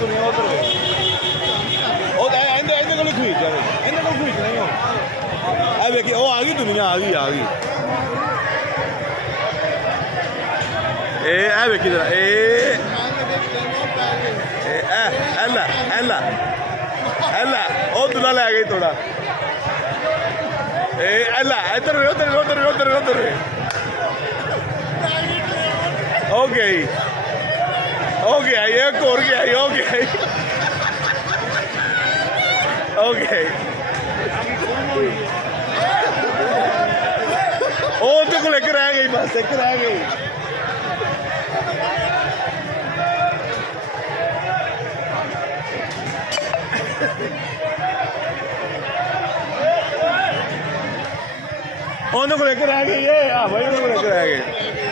ਦੁਨੀਆ ਉਧਰ ਉਹ ਇਹਦੇ ਕੋਲ ਖਰੀਦ ਜਾਵੇ ਇਹਦੇ ਕੋਲ ਖਰੀਦ ਨਹੀਂ ਹੋ ਇਹ ਵੇਖੀ ਉਹ ਆ ਗਈ ਦੁਨੀਆ ਆ ਗਈ ਇਹ ਵੇਖੀ ਜਰਾ ਇਹ ਐਲਾ ਉਹ ਦੁਨਾ ਲੈ ਗਈ ਥੋੜਾ ਇਹ ਐਲਾ ਇੱਧਰ ਉਧਰ ਹੋ ਗਿਆ ਇਹ ਕੋਰ ਗਿਆ ਹੋ ਗਿਆ ਉਹ ਤੇ ਕੋਲ ਇੱਕ ਰਹਿ ਗਈ ਬਸ ਇੱਕ ਰਹਿ ਗਈ ਉਹਨੂੰ ਕੋਲ ਇੱਕ ਰਹਿ ਗਈ ਏ ਆ ਭਾਈ ਉਹਨੂੰ ਕੋਲ ਇੱਕ ਰਹਿ ਗਈ